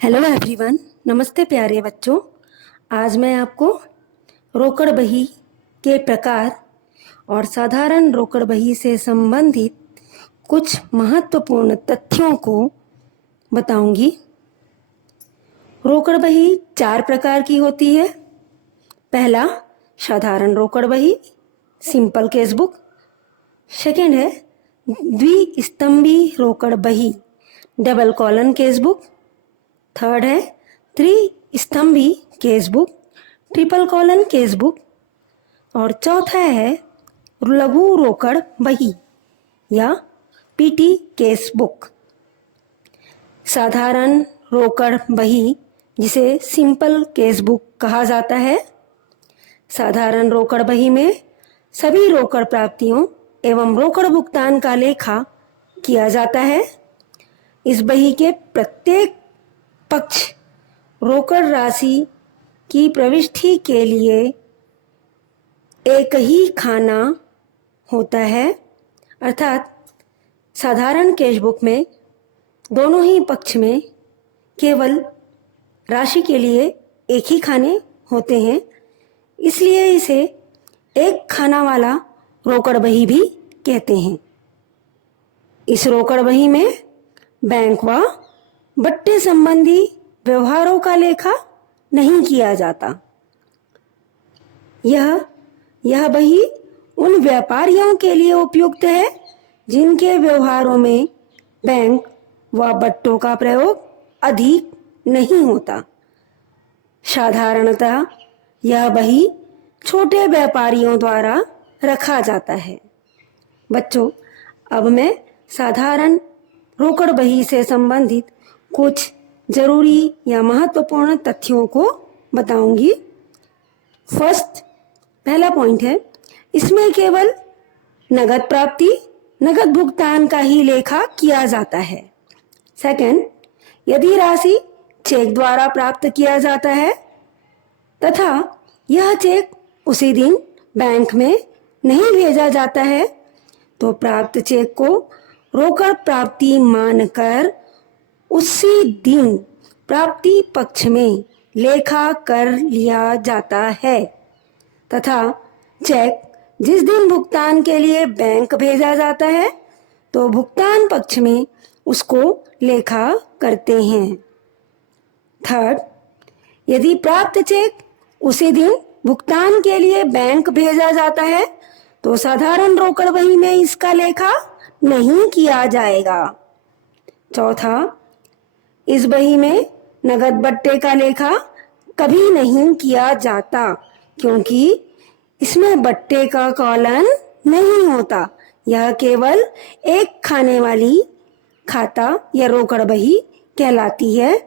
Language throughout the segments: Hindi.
हेलो एवरीवन, नमस्ते प्यारे बच्चों। आज मैं आपको रोकड़ बही के प्रकार और साधारण रोकड़ बही से संबंधित कुछ महत्वपूर्ण तथ्यों को बताऊंगी। रोकड़ बही 4 प्रकार की होती है। पहला, साधारण रोकड़ बही, सिंपल केस बुक। सेकेंड है द्विस्तंभी रोकड़ बही, double column cash book. Third है त्रिस्तंभी cash book, triple column cash book. और चौथा है लघु रोकड़ बही या पीटी केस बुक। साधारण रोकड़ बही, जिसे सिंपल केस बुक कहा जाता है। साधारण रोकड़ बही में सभी रोकड़ प्राप्तियों एवं रोकड़ भुगतान का लेखा किया जाता है। इस बही के प्रत्येक पक्ष रोकड़ राशि की प्रविष्टि के लिए एक ही खाना होता है, अर्थात साधारण कैश बुक में दोनों ही पक्ष में केवल राशि के लिए एक ही खाने होते हैं, इसलिए इसे एक खाना वाला रोकड़ बही भी कहते हैं। इस रोकड़ बही में बैंक व बट्टे संबंधी व्यवहारों का लेखा नहीं किया जाता। यह बही उन व्यापारियों के लिए उपयुक्त है जिनके व्यवहारों में बैंक व बट्टों का प्रयोग अधिक नहीं होता। साधारणतः यह बही छोटे व्यापारियों द्वारा रखा जाता है। बच्चों, अब मैं साधारण रोकड़ बही से संबंधित कुछ जरूरी या महत्वपूर्ण तथ्यों को बताऊंगी। पहला पॉइंट है, इसमें केवल नगद प्राप्ति, नगद भुगतान का ही लेखा किया जाता है। सेकंड, यदि राशि चेक द्वारा प्राप्त किया जाता है तथा यह चेक उसी दिन बैंक में नहीं भेजा जाता है, तो प्राप्त चेक को रोकड़ प्राप्ति मानकर उसी दिन प्राप्ति पक्ष में लेखा कर लिया जाता है तथा चेक जिस दिन भुगतान के लिए बैंक भेजा जाता है, तो भुगतान पक्ष में उसको लेखा करते हैं। थर्ड, यदि प्राप्त चेक उसी दिन भुगतान के लिए बैंक भेजा जाता है, तो साधारण रोकड़ बही में इसका लेखा नहीं किया जाएगा। चौथा, इस बही में नगद बट्टे का लेखा कभी नहीं किया जाता, क्योंकि इसमें बट्टे का कॉलन नहीं होता। यह केवल एक खाने वाली खाता या रोकड़ बही कहलाती है,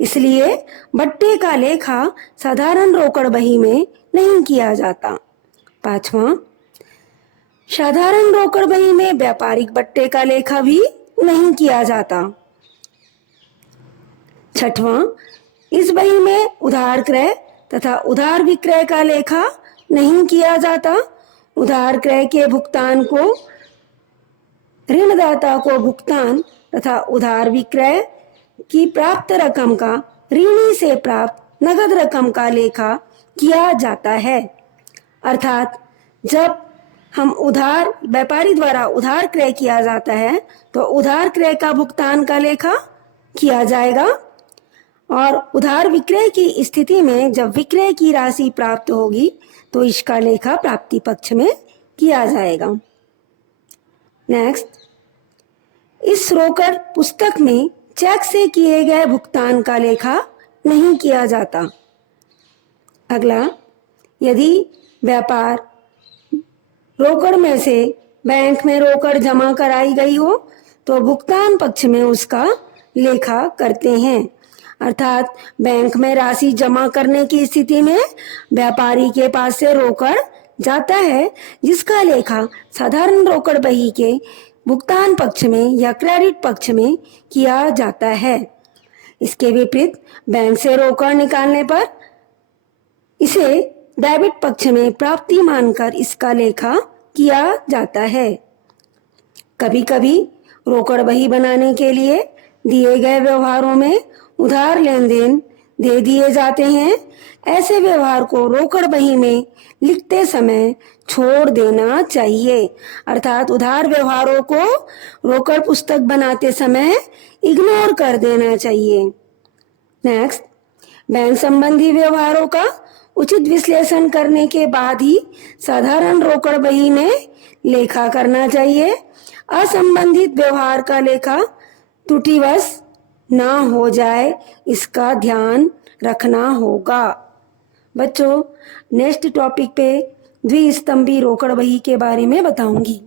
इसलिए बट्टे का लेखा साधारण रोकड़ बही में नहीं किया जाता। पांचवा, साधारण रोकड़ बही में व्यापारिक बट्टे का लेखा भी नहीं किया जाता। छठवां, इस बही में उधार क्रय तथा उधार विक्रय का लेखा नहीं किया जाता। उधार क्रय के भुगतान को ऋणदाता को भुगतान तथा उधार विक्रय की प्राप्त रकम का ऋणी से प्राप्त नगद रकम का लेखा किया जाता है। अर्थात जब हम व्यापारी द्वारा उधार क्रय किया जाता है, तो उधार क्रय का भुगतान का लेखा किया जाएगा और उधार विक्रय की स्थिति में जब विक्रय की राशि प्राप्त होगी, तो इसका लेखा प्राप्ति पक्ष में किया जाएगा। नेक्स्ट, इस रोकड़ पुस्तक में चेक से किए गए भुगतान का लेखा नहीं किया जाता। अगला, यदि व्यापार रोकड़ में से बैंक में रोकड़ जमा कराई गई हो, तो भुगतान पक्ष में उसका लेखा करते हैं। अर्थात बैंक में राशि जमा करने की स्थिति में व्यापारी के पास से रोकड़ जाता है, जिसका लेखा साधारण रोकड़ बही के भुगतान पक्ष में या क्रेडिट पक्ष में किया जाता है। इसके विपरीत बैंक से रोकड़ निकालने पर इसे डेबिट पक्ष में प्राप्ति मानकर इसका लेखा किया जाता है। कभी कभी रोकड़ बही बनाने के लिए दिए गए व्यवहारों में उधार लेन देन दे दिए जाते हैं, ऐसे व्यवहार को रोकड़ बही में लिखते समय छोड़ देना चाहिए। अर्थात उधार व्यवहारों को रोकड़ पुस्तक बनाते समय इग्नोर कर देना चाहिए। नेक्स्ट, बैंक संबंधी व्यवहारों का उचित विश्लेषण करने के बाद ही साधारण रोकड़ बही में लेखा करना चाहिए। असंबंधित व्यवहार का लेखा त्रुटिवश ना हो जाए, इसका ध्यान रखना होगा। बच्चों, नेक्स्ट टॉपिक पे द्विस्तंभी रोकड़ बही के बारे में बताऊंगी।